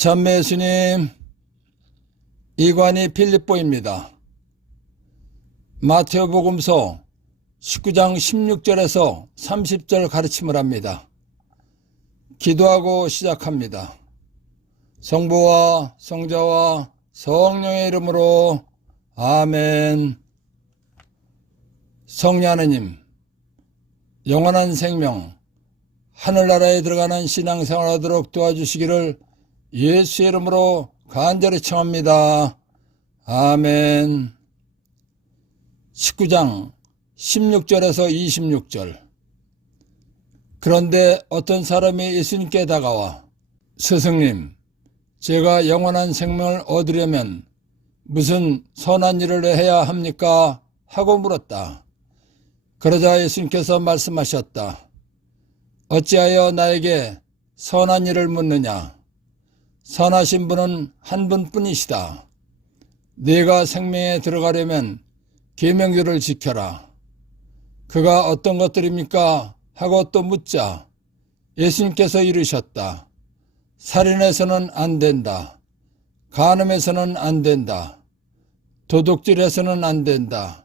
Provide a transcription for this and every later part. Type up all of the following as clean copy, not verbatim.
참매 예수님, 이관이 필립보입니다. 마태복음서 19장 16절에서 30절 가르침을 합니다. 기도하고 시작합니다. 성부와 성자와 성령의 이름으로 아멘. 성령 하느님, 영원한 생명, 하늘나라에 들어가는 신앙생활을 하도록 도와주시기를 예수의 이름으로 간절히 청합니다. 아멘. 19장 16절에서 26절. 그런데 어떤 사람이 예수님께 다가와 스승님, 제가 영원한 생명을 얻으려면 무슨 선한 일을 해야 합니까? 하고 물었다. 그러자 예수님께서 말씀하셨다. 어찌하여 나에게 선한 일을 묻느냐? 선하신 분은 한 분뿐이시다. 네가 생명에 들어가려면 계명들을 지켜라. 그가 어떤 것들입니까? 하고 또 묻자 예수님께서 이르셨다. 살인해서는 안 된다. 간음해서는 안 된다. 도둑질해서는 안 된다.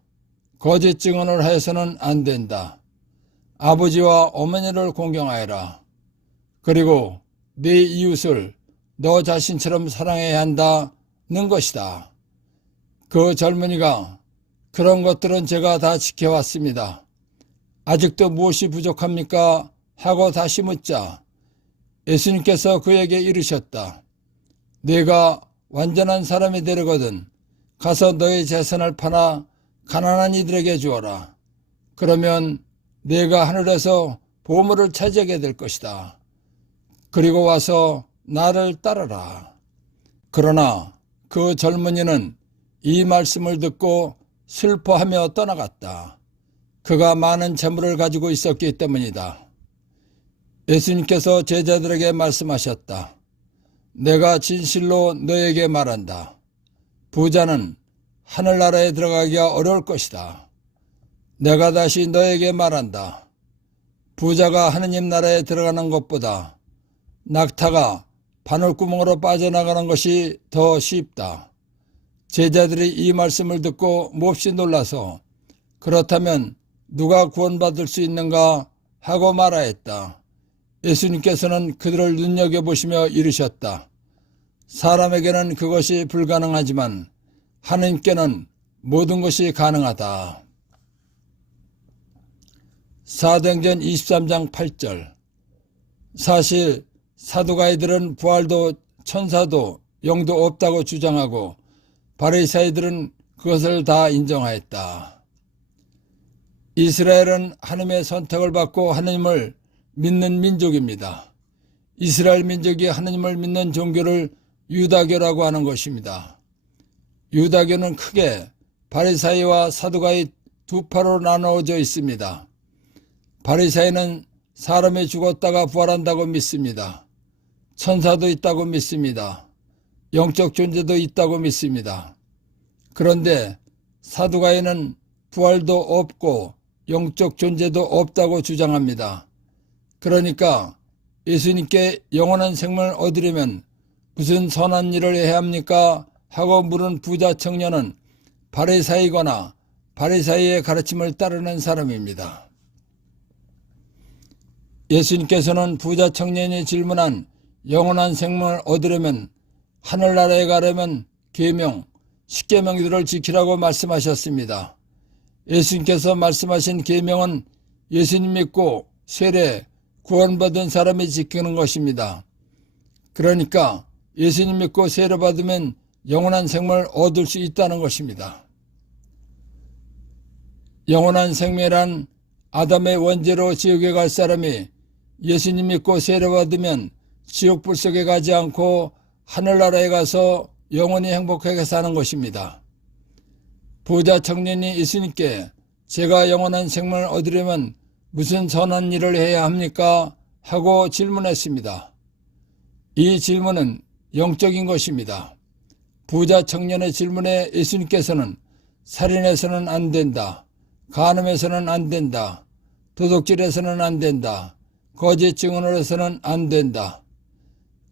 거짓 증언을 해서는 안 된다. 아버지와 어머니를 공경하여라. 그리고 네 이웃을 너 자신처럼 사랑해야 한다는 것이다. 그 젊은이가 그런 것들은 제가 다 지켜왔습니다. 아직도 무엇이 부족합니까? 하고 다시 묻자 예수님께서 그에게 이르셨다. 네가 완전한 사람이 되려거든 가서 너의 재산을 팔아 가난한 이들에게 주어라. 그러면 네가 하늘에서 보물을 차지하게 될 것이다. 그리고 와서 나를 따르라. 그러나 그 젊은이는 이 말씀을 듣고 슬퍼하며 떠나갔다. 그가 많은 재물을 가지고 있었기 때문이다. 예수님께서 제자들에게 말씀하셨다. 내가 진실로 너에게 말한다. 부자는 하늘나라에 들어가기가 어려울 것이다. 내가 다시 너에게 말한다. 부자가 하느님 나라에 들어가는 것보다 낙타가 바늘구멍으로 빠져나가는 것이 더 쉽다. 제자들이 이 말씀을 듣고 몹시 놀라서 그렇다면 누가 구원받을 수 있는가 하고 말하였다. 예수님께서는 그들을 눈여겨보시며 이르셨다. 사람에게는 그것이 불가능하지만 하느님께는 모든 것이 가능하다. 사도행전 23장 8절. 사실 사두가이들은 부활도 천사도 영도 없다고 주장하고 바리새이들은 그것을 다 인정하였다. 이스라엘은 하나님의 선택을 받고 하나님을 믿는 민족입니다. 이스라엘 민족이 하나님을 믿는 종교를 유다교라고 하는 것입니다. 유다교는 크게 바리새이와 사두가이 두 파로 나누어져 있습니다. 바리새이는 사람이 죽었다가 부활한다고 믿습니다. 천사도 있다고 믿습니다. 영적 존재도 있다고 믿습니다. 그런데 사두가이는 부활도 없고 영적 존재도 없다고 주장합니다. 그러니까 예수님께 영원한 생명을 얻으려면 무슨 선한 일을 해야 합니까? 하고 물은 부자 청년은 바리새이거나 바리새이의 가르침을 따르는 사람입니다. 예수님께서는 부자 청년이 질문한 영원한 생명을 얻으려면 하늘나라에 가려면 계명, 십계명들을 지키라고 말씀하셨습니다. 예수님께서 말씀하신 계명은 예수님 믿고 세례, 구원받은 사람이 지키는 것입니다. 그러니까 예수님 믿고 세례받으면 영원한 생명을 얻을 수 있다는 것입니다. 영원한 생명이란 아담의 원죄로 지옥에 갈 사람이 예수님 믿고 세례받으면 지옥불 속에 가지 않고 하늘나라에 가서 영원히 행복하게 사는 것입니다. 부자 청년이 예수님께 제가 영원한 생명을 얻으려면 무슨 선한 일을 해야 합니까? 하고 질문했습니다. 이 질문은 영적인 것입니다. 부자 청년의 질문에 예수님께서는 살인해서는 안 된다. 간음해서는 안 된다. 도둑질해서는 안 된다. 거짓 증언을 해서는 안 된다.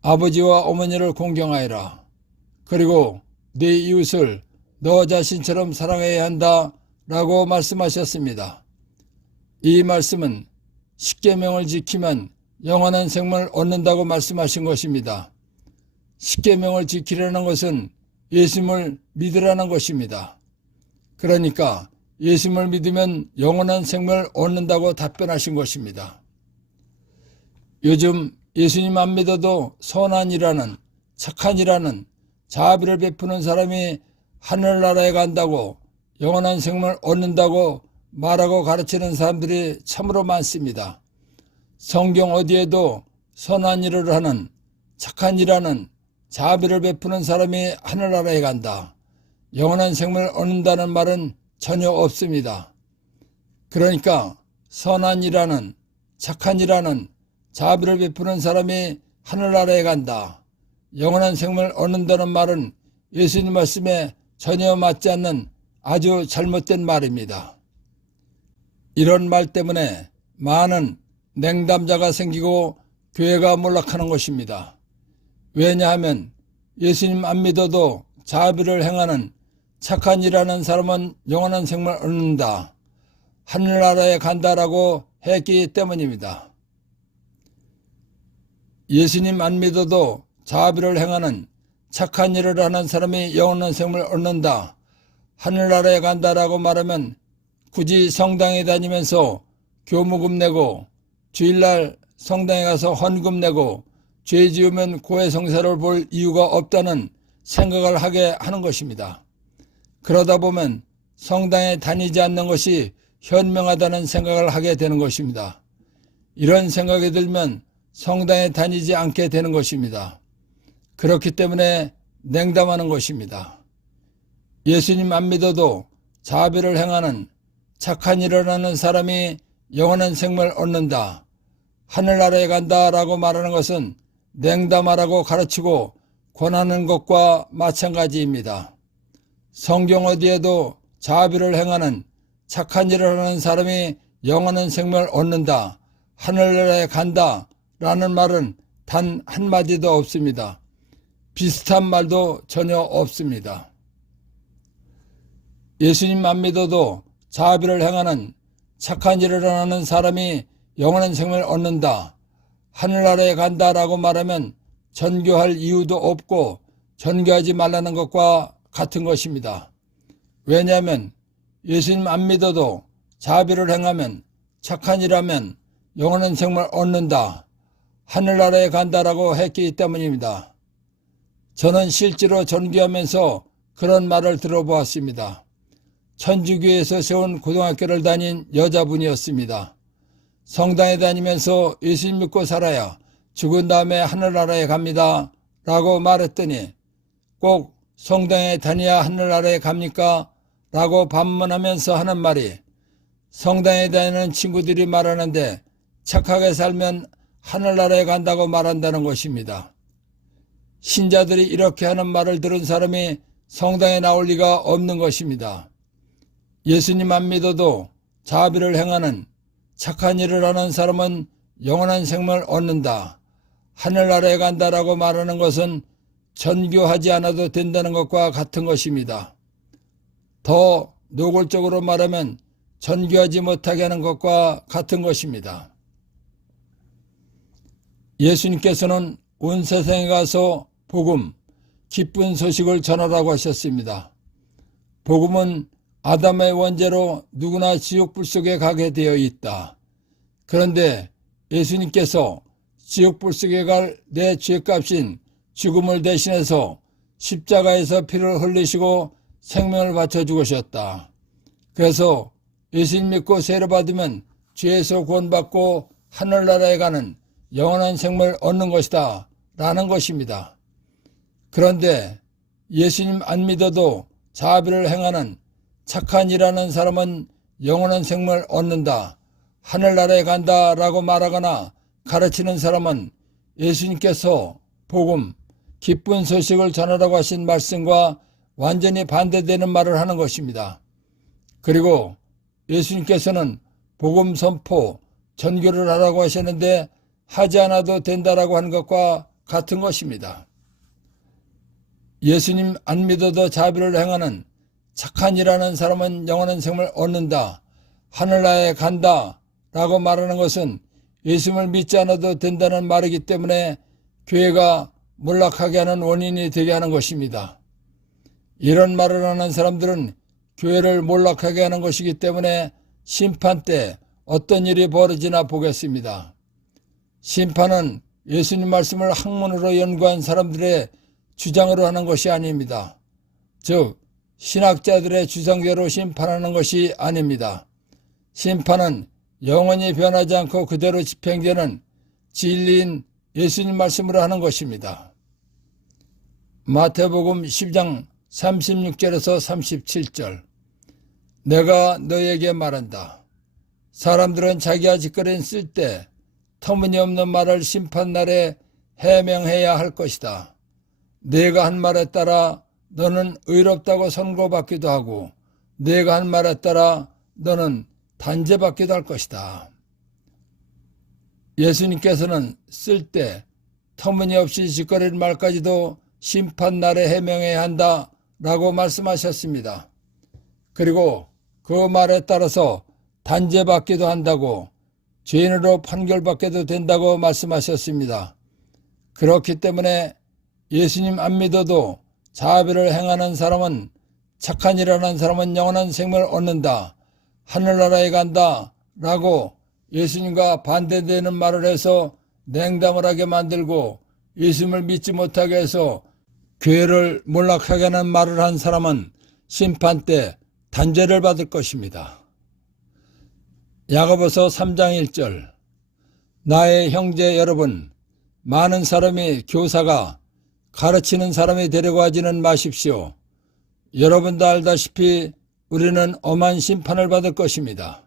아버지와 어머니를 공경하여라. 그리고 네 이웃을 너 자신처럼 사랑해야 한다 라고 말씀하셨습니다. 이 말씀은 십계명을 지키면 영원한 생명을 얻는다고 말씀하신 것입니다. 십계명을 지키려는 것은 예수님을 믿으라는 것입니다. 그러니까 예수님을 믿으면 영원한 생명을 얻는다고 답변하신 것입니다. 요즘 예수님 안 믿어도 선한 일하는, 착한 일하는, 자비를 베푸는 사람이 하늘나라에 간다고, 영원한 생명을 얻는다고 말하고 가르치는 사람들이 참으로 많습니다. 성경 어디에도 선한 일을 하는, 착한 일하는, 자비를 베푸는 사람이 하늘나라에 간다, 영원한 생명을 얻는다는 말은 전혀 없습니다. 그러니까 선한 일하는, 착한 일하는, 자비를 베푸는 사람이 하늘나라에 간다, 영원한 생명을 얻는다는 말은 예수님 말씀에 전혀 맞지 않는 아주 잘못된 말입니다. 이런 말 때문에 많은 냉담자가 생기고 교회가 몰락하는 것입니다. 왜냐하면 예수님 안 믿어도 자비를 행하는 착한 일하는 사람은 영원한 생명을 얻는다, 하늘나라에 간다라고 했기 때문입니다. 예수님 안 믿어도 자비를 행하는 착한 일을 하는 사람이 영원한 생명을 얻는다, 하늘나라에 간다라고 말하면 굳이 성당에 다니면서 교무금 내고 주일날 성당에 가서 헌금 내고 죄 지으면 고해성사를 볼 이유가 없다는 생각을 하게 하는 것입니다. 그러다 보면 성당에 다니지 않는 것이 현명하다는 생각을 하게 되는 것입니다. 이런 생각이 들면 성당에 다니지 않게 되는 것입니다. 그렇기 때문에 냉담하는 것입니다. 예수님 안 믿어도 자비를 행하는 착한 일을 하는 사람이 영원한 생명을 얻는다, 하늘나라에 간다라고 말하는 것은 냉담하라고 가르치고 권하는 것과 마찬가지입니다. 성경 어디에도 자비를 행하는 착한 일을 하는 사람이 영원한 생명을 얻는다, 하늘나라에 간다 라는 말은 단 한마디도 없습니다. 비슷한 말도 전혀 없습니다. 예수님 안 믿어도 자비를 행하는 착한 일을 하는 사람이 영원한 생명을 얻는다, 하늘나라에 간다라고 말하면 전교할 이유도 없고 전교하지 말라는 것과 같은 것입니다. 왜냐하면 예수님 안 믿어도 자비를 행하면 착한 일하면 영원한 생명을 얻는다, 하늘나라에 간다라고 했기 때문입니다. 저는 실제로 전교하면서 그런 말을 들어보았습니다. 천주교에서 세운 고등학교를 다닌 여자분이었습니다. 성당에 다니면서 예수님 믿고 살아야 죽은 다음에 하늘나라에 갑니다 라고 말했더니 꼭 성당에 다녀야 하늘나라에 갑니까? 라고 반문하면서 하는 말이, 성당에 다니는 친구들이 말하는데 착하게 살면 하늘나라에 간다고 말한다는 것입니다. 신자들이 이렇게 하는 말을 들은 사람이 성당에 나올 리가 없는 것입니다. 예수님 안 믿어도 자비를 행하는 착한 일을 하는 사람은 영원한 생명을 얻는다, 하늘나라에 간다라고 말하는 것은 전교하지 않아도 된다는 것과 같은 것입니다. 더 노골적으로 말하면 전교하지 못하게 하는 것과 같은 것입니다. 예수님께서는 온 세상에 가서 복음, 기쁜 소식을 전하라고 하셨습니다. 복음은 아담의 원죄로 누구나 지옥불 속에 가게 되어 있다. 그런데 예수님께서 지옥불 속에 갈 내 죄값인 죽음을 대신해서 십자가에서 피를 흘리시고 생명을 바쳐 죽으셨다. 그래서 예수님 믿고 세례받으면 죄에서 구원받고 하늘나라에 가는 영원한 생명을 얻는 것이다 라는 것입니다. 그런데 예수님 안 믿어도 자비를 행하는 착한 일하는 사람은 영원한 생명을 얻는다, 하늘나라에 간다 라고 말하거나 가르치는 사람은 예수님께서 복음, 기쁜 소식을 전하라고 하신 말씀과 완전히 반대되는 말을 하는 것입니다. 그리고 예수님께서는 복음 선포, 전교를 하라고 하셨는데 하지 않아도 된다라고 하는 것과 같은 것입니다. 예수님 안 믿어도 자비를 행하는 착한 일하는 사람은 영원한 생명을 얻는다, 하늘나라에 간다 라고 말하는 것은 예수님을 믿지 않아도 된다는 말이기 때문에 교회가 몰락하게 하는 원인이 되게 하는 것입니다. 이런 말을 하는 사람들은 교회를 몰락하게 하는 것이기 때문에 심판 때 어떤 일이 벌어지나 보겠습니다. 심판은 예수님 말씀을 학문으로 연구한 사람들의 주장으로 하는 것이 아닙니다. 즉 신학자들의 주장대로 심판하는 것이 아닙니다. 심판은 영원히 변하지 않고 그대로 집행되는 진리인 예수님 말씀으로 하는 것입니다. 마태복음 10장 36절에서 37절. 내가 너에게 말한다. 사람들은 자기가 짓거린 쓸 때 터무니없는 말을 심판날에 해명해야 할 것이다. 내가 한 말에 따라 너는 의롭다고 선고받기도 하고 내가 한 말에 따라 너는 단죄받기도 할 것이다. 예수님께서는 쓸 때 터무니없이 짓거릴 말까지도 심판날에 해명해야 한다라고 말씀하셨습니다. 그리고 그 말에 따라서 단죄받기도 한다고, 죄인으로 판결받게도 된다고 말씀하셨습니다. 그렇기 때문에 예수님 안 믿어도 자비를 행하는 사람은, 착한 일하는 사람은 영원한 생명을 얻는다, 하늘나라에 간다 라고 예수님과 반대되는 말을 해서 냉담을 하게 만들고 예수님을 믿지 못하게 해서 교회를 몰락하게 하는 말을 한 사람은 심판 때 단죄를 받을 것입니다. 야고보서 3장 1절. 나의 형제 여러분, 많은 사람이 교사가 가르치는 사람이 되려고 하지는 마십시오. 여러분도 알다시피 우리는 엄한 심판을 받을 것입니다.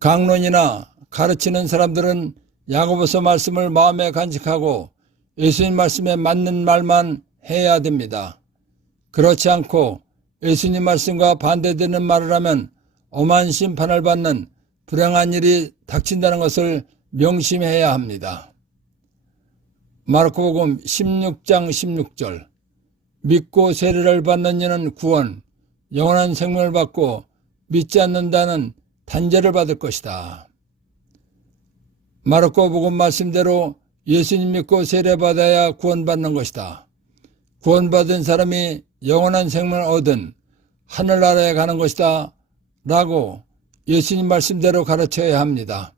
강론이나 가르치는 사람들은 야고보서 말씀을 마음에 간직하고 예수님 말씀에 맞는 말만 해야 됩니다. 그렇지 않고 예수님 말씀과 반대되는 말을 하면 엄한 심판을 받는 불행한 일이 닥친다는 것을 명심해야 합니다. 마르코복음 16장 16절. 믿고 세례를 받는 이는 구원, 영원한 생명을 받고 믿지 않는다는 단죄를 받을 것이다. 마르코복음 말씀대로 예수님 믿고 세례받아야 구원받는 것이다. 구원받은 사람이 영원한 생명을 얻은 하늘나라에 가는 것이다 라고 예수님 말씀대로 가르쳐야 합니다.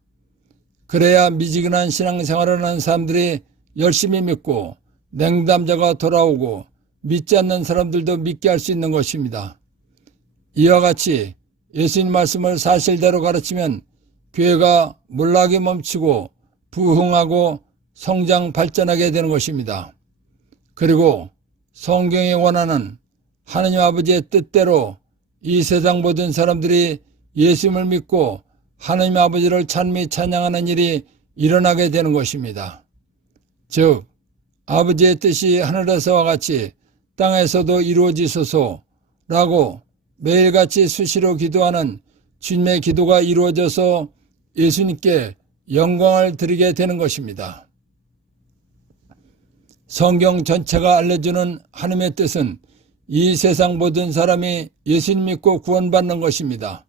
그래야 미지근한 신앙생활을 하는 사람들이 열심히 믿고 냉담자가 돌아오고 믿지 않는 사람들도 믿게 할 수 있는 것입니다. 이와 같이 예수님 말씀을 사실대로 가르치면 교회가 몰락이 멈추고 부흥하고 성장 발전하게 되는 것입니다. 그리고 성경이 원하는 하나님 아버지의 뜻대로 이 세상 모든 사람들이 예수님을 믿고 하나님 아버지를 찬미 찬양하는 일이 일어나게 되는 것입니다. 즉 아버지의 뜻이 하늘에서와 같이 땅에서도 이루어지소서라고 매일같이 수시로 기도하는 주님의 기도가 이루어져서 예수님께 영광을 드리게 되는 것입니다. 성경 전체가 알려주는 하나님의 뜻은 이 세상 모든 사람이 예수님 믿고 구원받는 것입니다.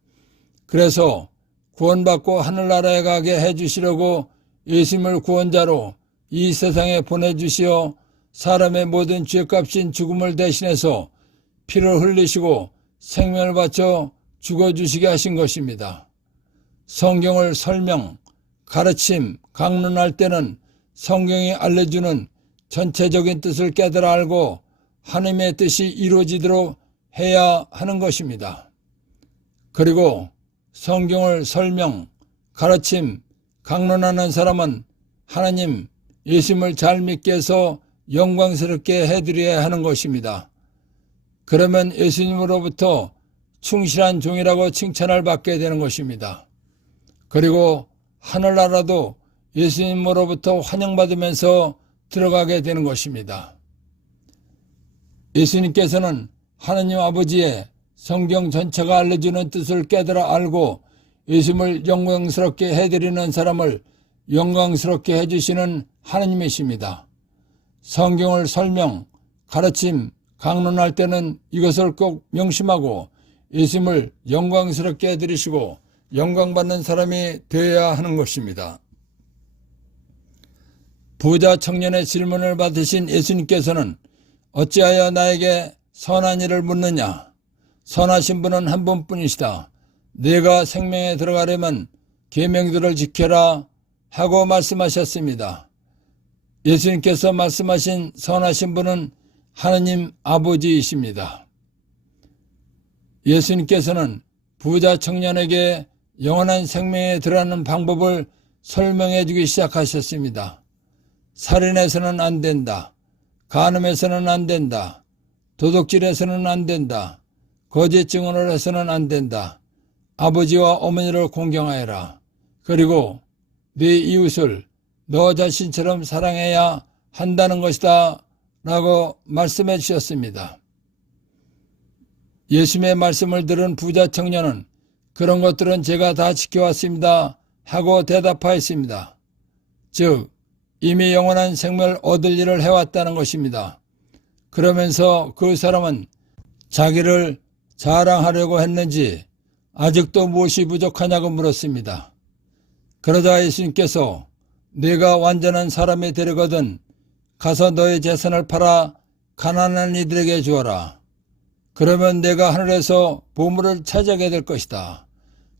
그래서 구원받고 하늘나라에 가게 해주시려고 예수님을 구원자로 이 세상에 보내주시어 사람의 모든 죄값인 죽음을 대신해서 피를 흘리시고 생명을 바쳐 죽어주시게 하신 것입니다. 성경을 설명, 가르침, 강론할 때는 성경이 알려주는 전체적인 뜻을 깨달아 알고 하나님의 뜻이 이루어지도록 해야 하는 것입니다. 그리고 성경을 설명, 가르침, 강론하는 사람은 하나님, 예수님을 잘 믿게 해서 영광스럽게 해드려야 하는 것입니다. 그러면 예수님으로부터 충실한 종이라고 칭찬을 받게 되는 것입니다. 그리고 하늘나라도 예수님으로부터 환영받으면서 들어가게 되는 것입니다. 예수님께서는 하나님 아버지의 성경 전체가 알려주는 뜻을 깨달아 알고 예수님을 영광스럽게 해드리는 사람을 영광스럽게 해주시는 하느님이십니다. 성경을 설명, 가르침, 강론할 때는 이것을 꼭 명심하고 예수님을 영광스럽게 드리시고 영광받는 사람이 되어야 하는 것입니다. 부자 청년의 질문을 받으신 예수님께서는 어찌하여 나에게 선한 일을 묻느냐? 선하신 분은 한 분뿐이시다. 내가 생명에 들어가려면 계명들을 지켜라 하고 말씀하셨습니다. 예수님께서 말씀하신 선하신 분은 하느님 아버지이십니다. 예수님께서는 부자 청년에게 영원한 생명에 들어가는 방법을 설명해 주기 시작하셨습니다. 살인해서는 안 된다. 간음해서는 안 된다. 도둑질해서는 안 된다. 거짓 증언을 해서는 안 된다. 아버지와 어머니를 공경하여라. 그리고 네 이웃을 너 자신처럼 사랑해야 한다는 것이다 라고 말씀해 주셨습니다. 예수님의 말씀을 들은 부자 청년은 그런 것들은 제가 다 지켜왔습니다 하고 대답하였습니다. 즉 이미 영원한 생명을 얻을 일을 해왔다는 것입니다. 그러면서 그 사람은 자기를 자랑하려고 했는지 아직도 무엇이 부족하냐고 물었습니다. 그러자 예수님께서 네가 완전한 사람이 되려거든 가서 너의 재산을 팔아 가난한 이들에게 주어라. 그러면 내가 하늘에서 보물을 차지하게 될 것이다.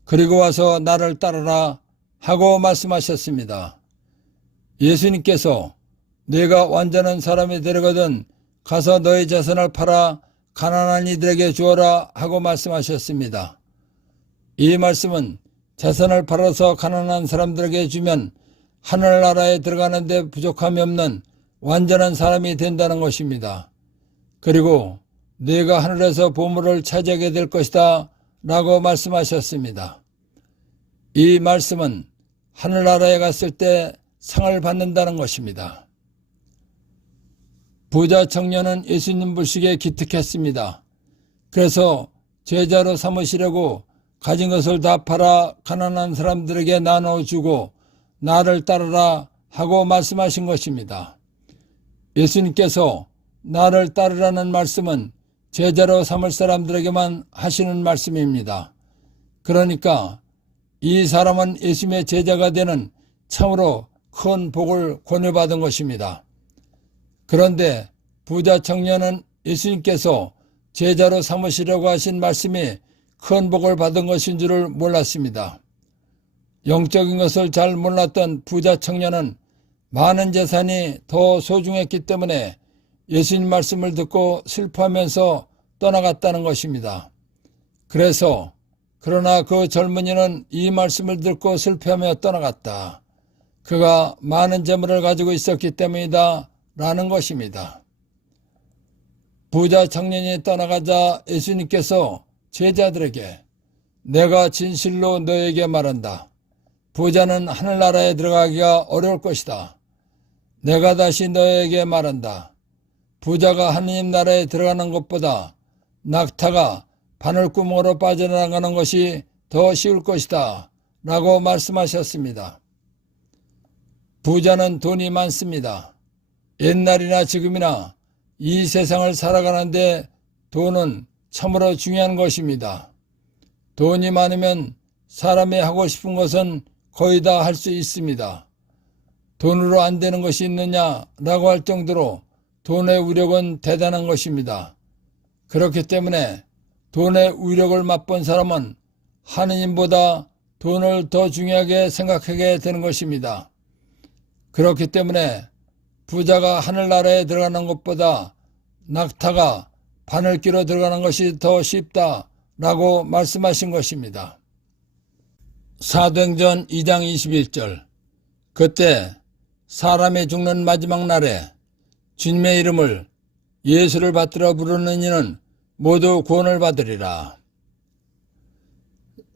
그리고 와서 나를 따르라 하고 말씀하셨습니다. 예수님께서 네가 완전한 사람이 되려거든 가서 너의 재산을 팔아 가난한 이들에게 주어라 하고 말씀하셨습니다. 이 말씀은 재산을 팔아서 가난한 사람들에게 주면 하늘나라에 들어가는 데 부족함이 없는 완전한 사람이 된다는 것입니다. 그리고 네가 하늘에서 보물을 차지하게 될 것이다 라고 말씀하셨습니다. 이 말씀은 하늘나라에 갔을 때 상을 받는다는 것입니다. 부자 청년은 예수님 불식에 기특했습니다. 그래서 제자로 삼으시려고 가진 것을 다 팔아 가난한 사람들에게 나눠주고 나를 따르라 하고 말씀하신 것입니다. 예수님께서 나를 따르라는 말씀은 제자로 삼을 사람들에게만 하시는 말씀입니다. 그러니까 이 사람은 예수님의 제자가 되는 참으로 큰 복을 권유받은 것입니다. 그런데 부자 청년은 예수님께서 제자로 삼으시려고 하신 말씀이 큰 복을 받은 것인 줄을 몰랐습니다. 영적인 것을 잘 몰랐던 부자 청년은 많은 재산이 더 소중했기 때문에 예수님 말씀을 듣고 슬퍼하면서 떠나갔다는 것입니다. 그러나 그 젊은이는 이 말씀을 듣고 슬퍼하며 떠나갔다. 그가 많은 재물을 가지고 있었기 때문이다 라는 것입니다. 부자 청년이 떠나가자 예수님께서 제자들에게 내가 진실로 너에게 말한다. 부자는 하늘나라에 들어가기가 어려울 것이다. 내가 다시 너에게 말한다. 부자가 하느님 나라에 들어가는 것보다 낙타가 바늘구멍으로 빠져나가는 것이 더 쉬울 것이다 라고 말씀하셨습니다. 부자는 돈이 많습니다. 옛날이나 지금이나 이 세상을 살아가는데 돈은 참으로 중요한 것입니다. 돈이 많으면 사람이 하고 싶은 것은 거의 다 할 수 있습니다. 돈으로 안 되는 것이 있느냐라고 할 정도로 돈의 위력은 대단한 것입니다. 그렇기 때문에 돈의 위력을 맛본 사람은 하느님보다 돈을 더 중요하게 생각하게 되는 것입니다. 그렇기 때문에 부자가 하늘나라에 들어가는 것보다 낙타가 바늘귀로 들어가는 것이 더 쉽다라고 말씀하신 것입니다. 사도행전 2장 21절 그때 사람이 죽는 마지막 날에 주님의 이름을 예수를 받들어 부르는 이는 모두 구원을 받으리라.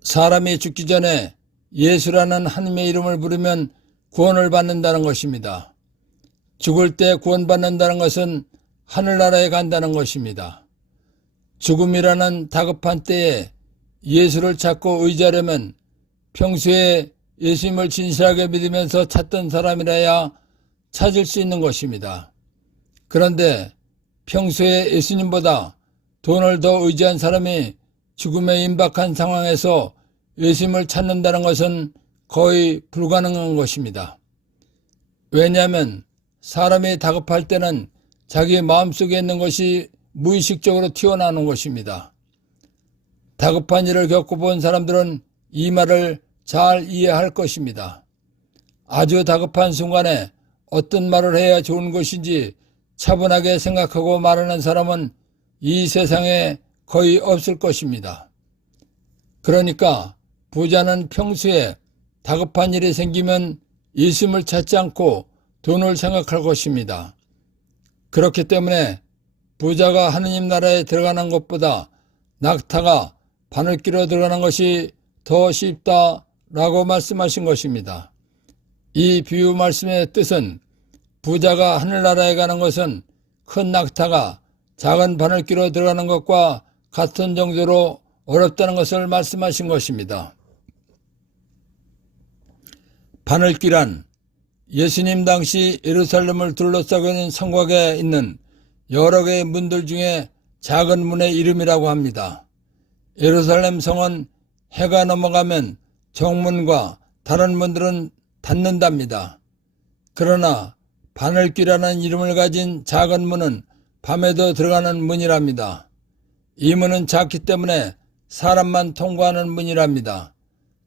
사람이 죽기 전에 예수라는 하나님의 이름을 부르면 구원을 받는다는 것입니다. 죽을 때 구원받는다는 것은 하늘나라에 간다는 것입니다. 죽음이라는 다급한 때에 예수를 찾고 의지하려면 평소에 예수님을 진실하게 믿으면서 찾던 사람이라야 찾을 수 있는 것입니다. 그런데 평소에 예수님보다 돈을 더 의지한 사람이 죽음에 임박한 상황에서 예수님을 찾는다는 것은 거의 불가능한 것입니다. 왜냐하면 사람이 다급할 때는 자기 마음속에 있는 것이 무의식적으로 튀어나오는 것입니다. 다급한 일을 겪어본 사람들은 이 말을 잘 이해할 것입니다. 아주 다급한 순간에 어떤 말을 해야 좋은 것인지 차분하게 생각하고 말하는 사람은 이 세상에 거의 없을 것입니다. 그러니까 부자는 평소에 다급한 일이 생기면 예수님을 찾지 않고 돈을 생각할 것입니다. 그렇기 때문에 부자가 하느님 나라에 들어가는 것보다 낙타가 바늘길로 들어가는 것이 더 쉽다라고 말씀하신 것입니다. 이 비유 말씀의 뜻은 부자가 하늘나라에 가는 것은 큰 낙타가 작은 바늘길로 들어가는 것과 같은 정도로 어렵다는 것을 말씀하신 것입니다. 바늘길은 예수님 당시 예루살렘을 둘러싸고 있는 성곽에 있는 여러 개의 문들 중에 작은 문의 이름이라고 합니다. 예루살렘 성은 해가 넘어가면 정문과 다른 문들은 닫는답니다. 그러나 바늘길이라는 이름을 가진 작은 문은 밤에도 들어가는 문이랍니다. 이 문은 작기 때문에 사람만 통과하는 문이랍니다.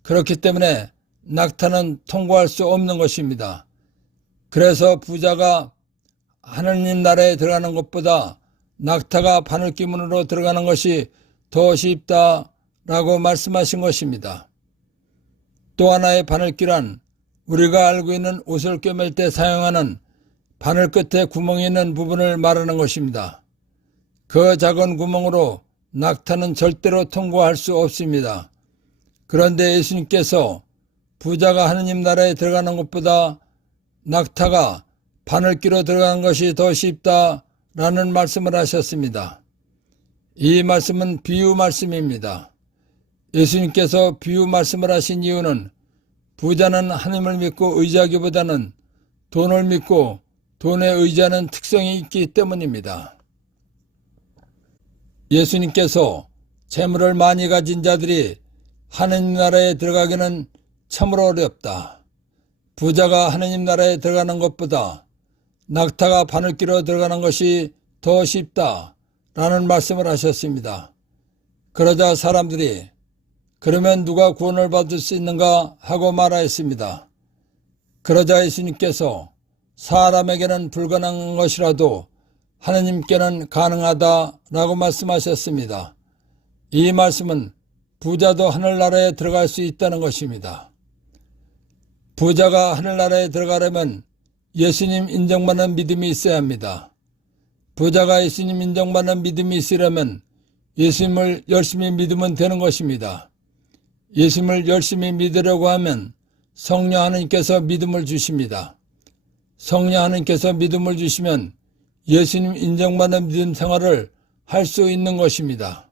그렇기 때문에 낙타는 통과할 수 없는 것입니다. 그래서 부자가 하느님 나라에 들어가는 것보다 낙타가 바늘길 문으로 들어가는 것이 더 쉽다라고 말씀하신 것입니다. 또 하나의 바늘길은 우리가 알고 있는 옷을 꿰맬 때 사용하는 바늘 끝에 구멍이 있는 부분을 말하는 것입니다. 그 작은 구멍으로 낙타는 절대로 통과할 수 없습니다. 그런데 예수님께서 부자가 하느님 나라에 들어가는 것보다 낙타가 바늘길로 들어가는 것이 더 쉽다라는 말씀을 하셨습니다. 이 말씀은 비유 말씀입니다. 예수님께서 비유 말씀을 하신 이유는 부자는 하나님을 믿고 의지하기보다는 돈을 믿고 돈에 의지하는 특성이 있기 때문입니다. 예수님께서 재물을 많이 가진 자들이 하느님 나라에 들어가기는 참으로 어렵다. 부자가 하느님 나라에 들어가는 것보다 낙타가 바늘길로 들어가는 것이 더 쉽다라는 말씀을 하셨습니다. 그러자 사람들이 그러면 누가 구원을 받을 수 있는가 하고 말하였습니다. 그러자 예수님께서 사람에게는 불가능한 것이라도 하느님께는 가능하다라고 말씀하셨습니다. 이 말씀은 부자도 하늘나라에 들어갈 수 있다는 것입니다. 부자가 하늘나라에 들어가려면 예수님 인정받는 믿음이 있어야 합니다. 부자가 예수님 인정받는 믿음이 있으려면 예수님을 열심히 믿으면 되는 것입니다. 예수님을 열심히 믿으려고 하면 성령 하나님께서 믿음을 주십니다. 성령 하나님께서 믿음을 주시면 예수님 인정받는 믿음 생활을 할 수 있는 것입니다.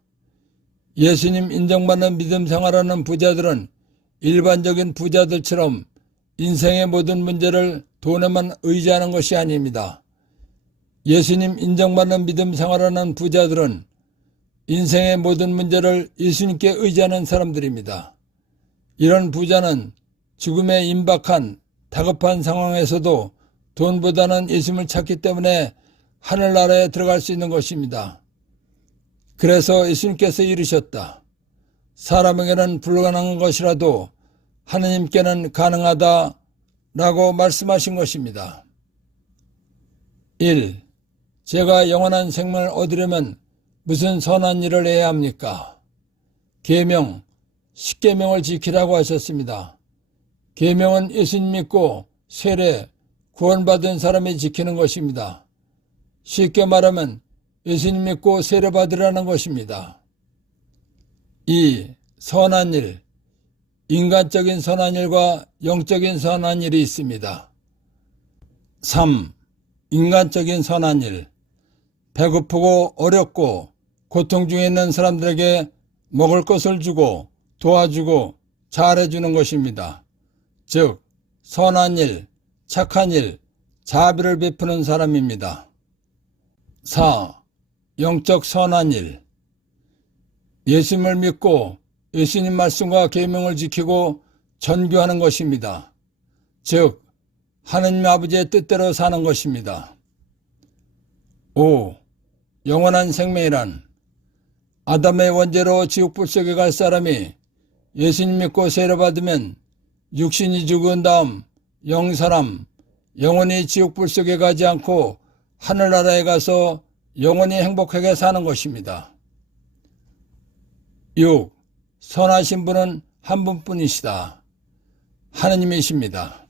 예수님 인정받는 믿음 생활하는 부자들은 일반적인 부자들처럼 인생의 모든 문제를 돈에만 의지하는 것이 아닙니다. 예수님 인정받는 믿음 생활하는 부자들은 인생의 모든 문제를 예수님께 의지하는 사람들입니다. 이런 부자는 죽음에 임박한 다급한 상황에서도 돈보다는 예수님을 찾기 때문에 하늘나라에 들어갈 수 있는 것입니다. 그래서 예수님께서 이르셨다. 사람에게는 불가능한 것이라도 하느님께는 가능하다라고 말씀하신 것입니다. 1. 제가 영원한 생명을 얻으려면 무슨 선한 일을 해야 합니까? 계명, 10계명을 지키라고 하셨습니다. 계명은 예수님 믿고 세례, 구원받은 사람이 지키는 것입니다. 쉽게 말하면 예수님 믿고 세례 받으라는 것입니다. 2. 선한 일, 인간적인 선한 일과 영적인 선한 일이 있습니다. 3. 인간적인 선한 일, 배고프고 어렵고 고통 중에 있는 사람들에게 먹을 것을 주고 도와주고 잘해주는 것입니다. 즉 선한 일, 착한 일, 자비를 베푸는 사람입니다. 4. 영적 선한 일. 예수님을 믿고 예수님 말씀과 계명을 지키고 전교하는 것입니다. 즉 하느님 아버지의 뜻대로 사는 것입니다. 5. 영원한 생명이란 아담의 원죄로 지옥불 속에 갈 사람이 예수님 믿고 세례받으면 육신이 죽은 다음 영사람 영원히 지옥불 속에 가지 않고 하늘나라에 가서 영원히 행복하게 사는 것입니다. 6. 선하신 분은 한 분뿐이시다. 하느님이십니다.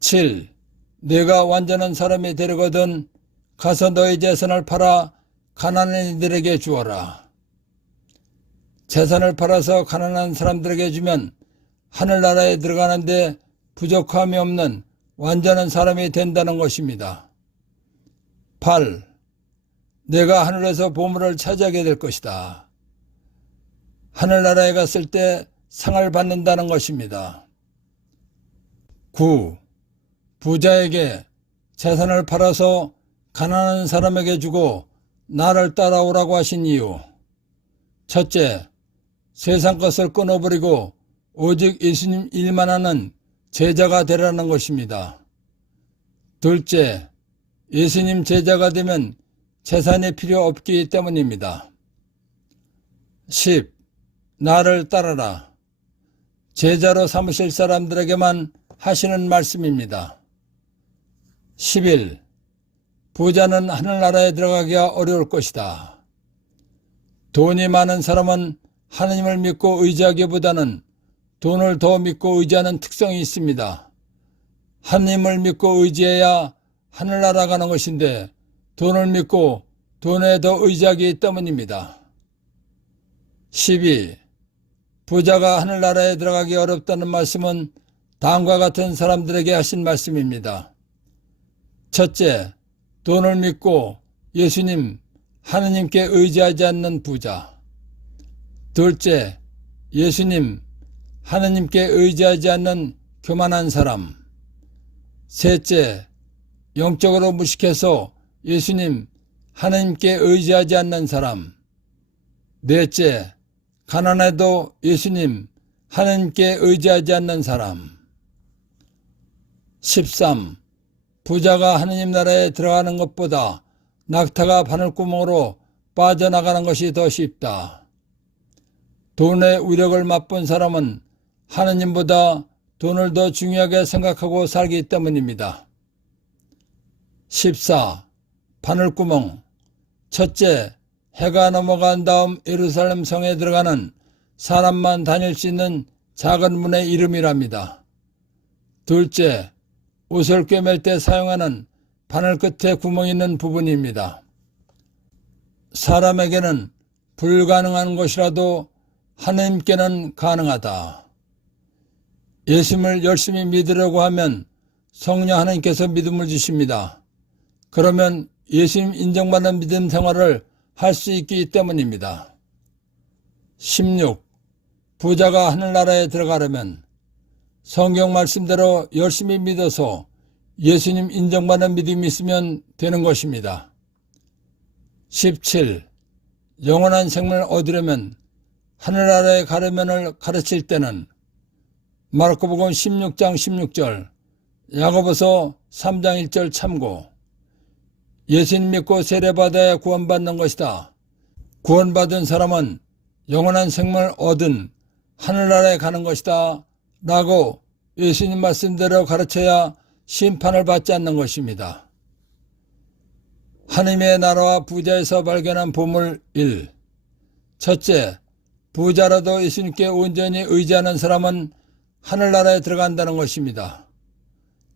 7. 내가 완전한 사람이 되려거든 가서 너의 재산을 팔아 가난한 이들에게 주어라. 재산을 팔아서 가난한 사람들에게 주면 하늘나라에 들어가는데 부족함이 없는 완전한 사람이 된다는 것입니다. 8. 내가 하늘에서 보물을 차지하게 될 것이다. 하늘나라에 갔을 때 상을 받는다는 것입니다. 9. 부자에게 재산을 팔아서 가난한 사람에게 주고 나를 따라오라고 하신 이유. 첫째, 세상 것을 끊어버리고 오직 예수님 일만 하는 제자가 되라는 것입니다. 둘째, 예수님 제자가 되면 재산이 필요 없기 때문입니다. 10. 나를 따르라. 제자로 삼으실 사람들에게만 하시는 말씀입니다. 11. 부자는 하늘나라에 들어가기가 어려울 것이다. 돈이 많은 사람은 하느님을 믿고 의지하기보다는 돈을 더 믿고 의지하는 특성이 있습니다. 하느님을 믿고 의지해야 하늘나라 가는 것인데 돈을 믿고 돈에 더 의지하기 때문입니다. 12. 부자가 하늘나라에 들어가기 어렵다는 말씀은 다음과 같은 사람들에게 하신 말씀입니다. 첫째, 돈을 믿고 예수님, 하느님께 의지하지 않는 부자. 둘째, 예수님, 하느님께 의지하지 않는 교만한 사람. 셋째, 영적으로 무식해서 예수님, 하느님께 의지하지 않는 사람. 넷째, 가난해도 예수님, 하느님께 의지하지 않는 사람. 13. 부자가 하느님 나라에 들어가는 것보다 낙타가 바늘구멍으로 빠져나가는 것이 더 쉽다. 돈의 위력을 맛본 사람은 하느님보다 돈을 더 중요하게 생각하고 살기 때문입니다. 14. 바늘구멍. 첫째, 해가 넘어간 다음 예루살렘 성에 들어가는 사람만 다닐 수 있는 작은 문의 이름이랍니다. 둘째, 옷을 꿰맬 때 사용하는 바늘 끝에 구멍이 있는 부분입니다. 사람에게는 불가능한 것이라도 하느님께는 가능하다. 예수님을 열심히 믿으려고 하면 성령 하나님께서 믿음을 주십니다. 그러면 예수님 인정받는 믿음 생활을 할 수 있기 때문입니다. 16. 부자가 하늘나라에 들어가려면 성경 말씀대로 열심히 믿어서 예수님 인정받는 믿음이 있으면 되는 것입니다. 17. 영원한 생명을 얻으려면 하늘나라에 가려면을 가르칠 때는 마르코복음 16장 16절, 야고보서 3장 1절 참고. 예수님 믿고 세례받아야 구원받는 것이다. 구원받은 사람은 영원한 생명을 얻은 하늘나라에 가는 것이다 라고 예수님 말씀대로 가르쳐야 심판을 받지 않는 것입니다. 하느님의 나라와 부자에서 발견한 보물 1. 첫째, 부자라도 예수님께 온전히 의지하는 사람은 하늘나라에 들어간다는 것입니다.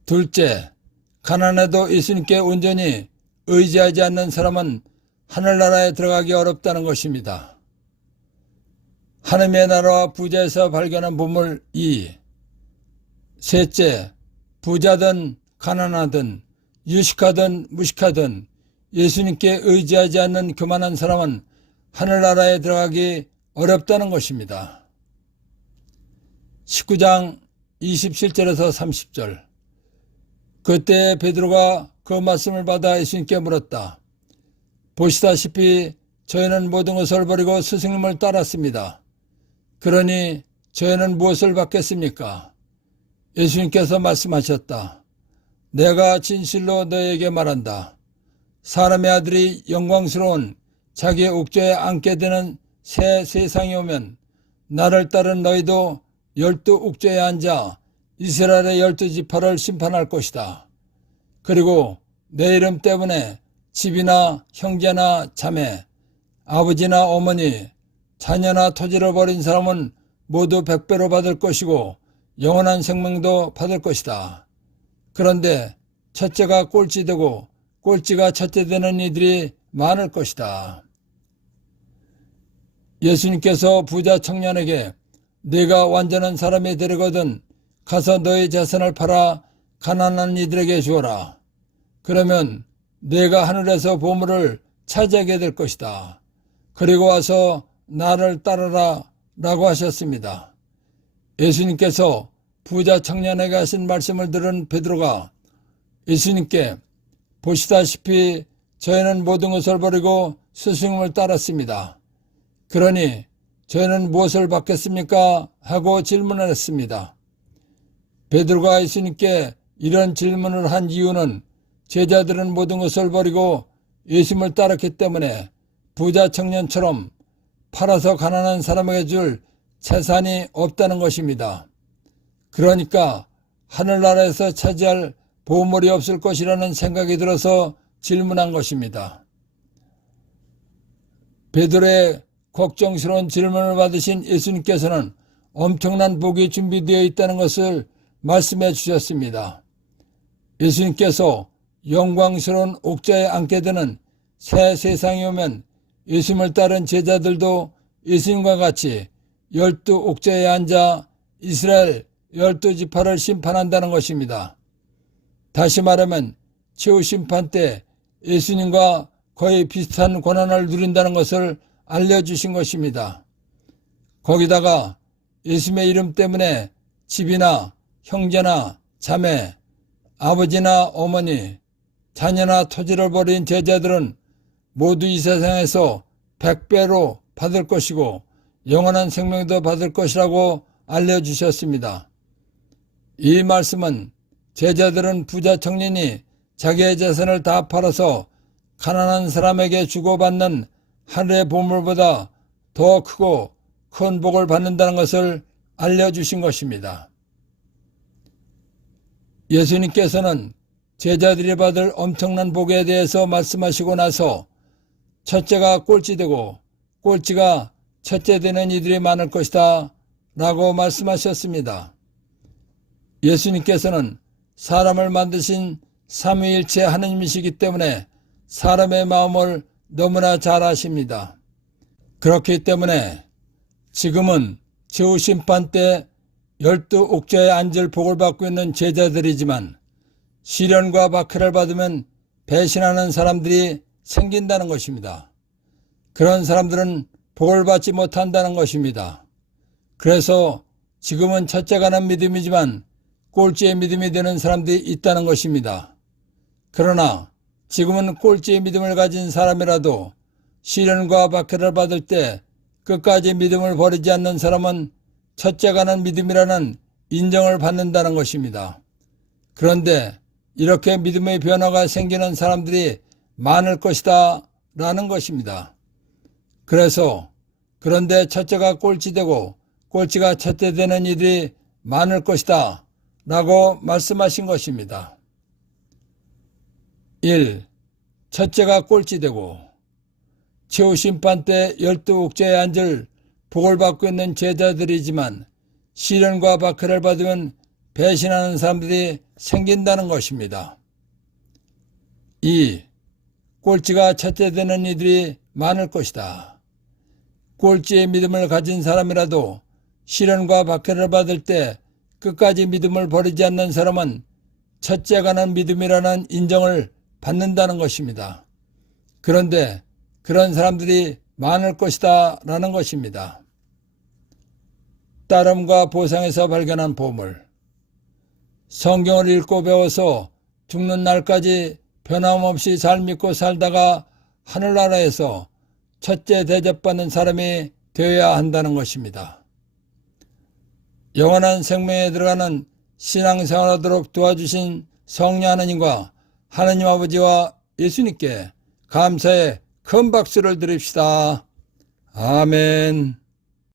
둘째, 가난해도 예수님께 온전히 의지하지 않는 사람은 하늘나라에 들어가기 어렵다는 것입니다. 하느님의 나라와 부자에서 발견한 보물 2. 셋째, 부자든 가난하든 유식하든 무식하든 예수님께 의지하지 않는 교만한 사람은 하늘나라에 들어가기 어렵다는 것입니다. 19장 27절에서 30절. 그때 베드로가 그 말씀을 받아 예수님께 물었다. 보시다시피 저희는 모든 것을 버리고 스승님을 따랐습니다. 그러니 저희는 무엇을 받겠습니까? 예수님께서 말씀하셨다. 내가 진실로 너에게 말한다. 사람의 아들이 영광스러운 자기의 옥좌에 앉게 되는 새 세상이 오면 나를 따른 너희도 12옥좌에 앉아 이스라엘의 12지파를 심판할 것이다. 그리고 내 이름 때문에 집이나 형제나 자매, 아버지나 어머니, 자녀나 토지를 버린 사람은 모두 100배로 받을 것이고 영원한 생명도 받을 것이다. 그런데 첫째가 꼴찌되고 꼴찌가 첫째 되는 이들이 많을 것이다. 예수님께서 부자 청년에게 네가 완전한 사람이 되려거든 가서 너의 재산을 팔아 가난한 이들에게 주어라. 그러면 네가 하늘에서 보물을 차지하게 될 것이다. 그리고 와서 나를 따르라 라고 하셨습니다. 예수님께서 부자 청년에게 하신 말씀을 들은 베드로가 예수님께 보시다시피 저희는 모든 것을 버리고 스승님을 따랐습니다. 그러니 저희는 무엇을 받겠습니까? 하고 질문을 했습니다. 베드로가 예수님께 이런 질문을 한 이유는 제자들은 모든 것을 버리고 예수님을 따랐기 때문에 부자 청년처럼 팔아서 가난한 사람에게 줄 재산이 없다는 것입니다. 그러니까 하늘나라에서 차지할 보물이 없을 것이라는 생각이 들어서 질문한 것입니다. 베드로의 걱정스러운 질문을 받으신 예수님께서는 엄청난 복이 준비되어 있다는 것을 말씀해 주셨습니다. 예수님께서 영광스러운 옥좌에 앉게 되는 새 세상이 오면 예수님을 따른 제자들도 예수님과 같이 12옥좌에 앉아 이스라엘 12지파를 심판한다는 것입니다. 다시 말하면 최후 심판 때 예수님과 거의 비슷한 고난을 누린다는 것을 알려주신 것입니다. 거기다가 예수님의 이름 때문에 집이나 형제나 자매, 아버지나 어머니, 자녀나 토지를 버린 제자들은 모두 이 세상에서 100배로 받을 것이고 영원한 생명도 받을 것이라고 알려주셨습니다. 이 말씀은 제자들은 부자 청년이 자기의 재산을 다 팔아서 가난한 사람에게 주고받는 하늘의 보물보다 더 크고 큰 복을 받는다는 것을 알려주신 것입니다. 예수님께서는 제자들이 받을 엄청난 복에 대해서 말씀하시고 나서 첫째가 꼴찌되고 꼴찌가 첫째 되는 이들이 많을 것이다 라고 말씀하셨습니다. 예수님께서는 사람을 만드신 삼위일체 하느님이시기 때문에 사람의 마음을 너무나 잘 아십니다. 그렇기 때문에 지금은 최후 심판 때 12옥좌에 앉을 복을 받고 있는 제자들이지만 시련과 박해를 받으면 배신하는 사람들이 생긴다는 것입니다. 그런 사람들은 복을 받지 못한다는 것입니다. 그래서 지금은 첫째가 난 믿음이지만 꼴찌의 믿음이 되는 사람들이 있다는 것입니다. 그러나 지금은 꼴찌의 믿음을 가진 사람이라도 시련과 박해를 받을 때 끝까지 믿음을 버리지 않는 사람은 첫째가 난 믿음이라는 인정을 받는다는 것입니다. 그런데 이렇게 믿음의 변화가 생기는 사람들이 많을 것이다 라는 것입니다. 그런데 첫째가 꼴찌되고 꼴찌가 첫째 되는 이들이 많을 것이다 라고 말씀하신 것입니다. 1. 첫째가 꼴찌되고 최후 심판 때 12옥좌에 앉을 복을 받고 있는 제자들이지만 시련과 박해를 받으면 배신하는 사람들이 생긴다는 것입니다. 2. 꼴찌가 첫째 되는 이들이 많을 것이다. 꼴찌의 믿음을 가진 사람이라도 시련과 박해를 받을 때 끝까지 믿음을 버리지 않는 사람은 첫째가 난 믿음이라는 인정을 받는다는 것입니다. 그런데 그런 사람들이 많을 것이다 라는 것입니다. 따름과 보상에서 발견한 보물. 성경을 읽고 배워서 죽는 날까지 변함없이 잘 믿고 살다가 하늘나라에서 첫째 대접받는 사람이 되어야 한다는 것입니다. 영원한 생명에 들어가는 신앙생활하도록 도와주신 성령 하나님과 하나님 아버지와 예수님께 감사의 큰 박수를 드립시다. 아멘.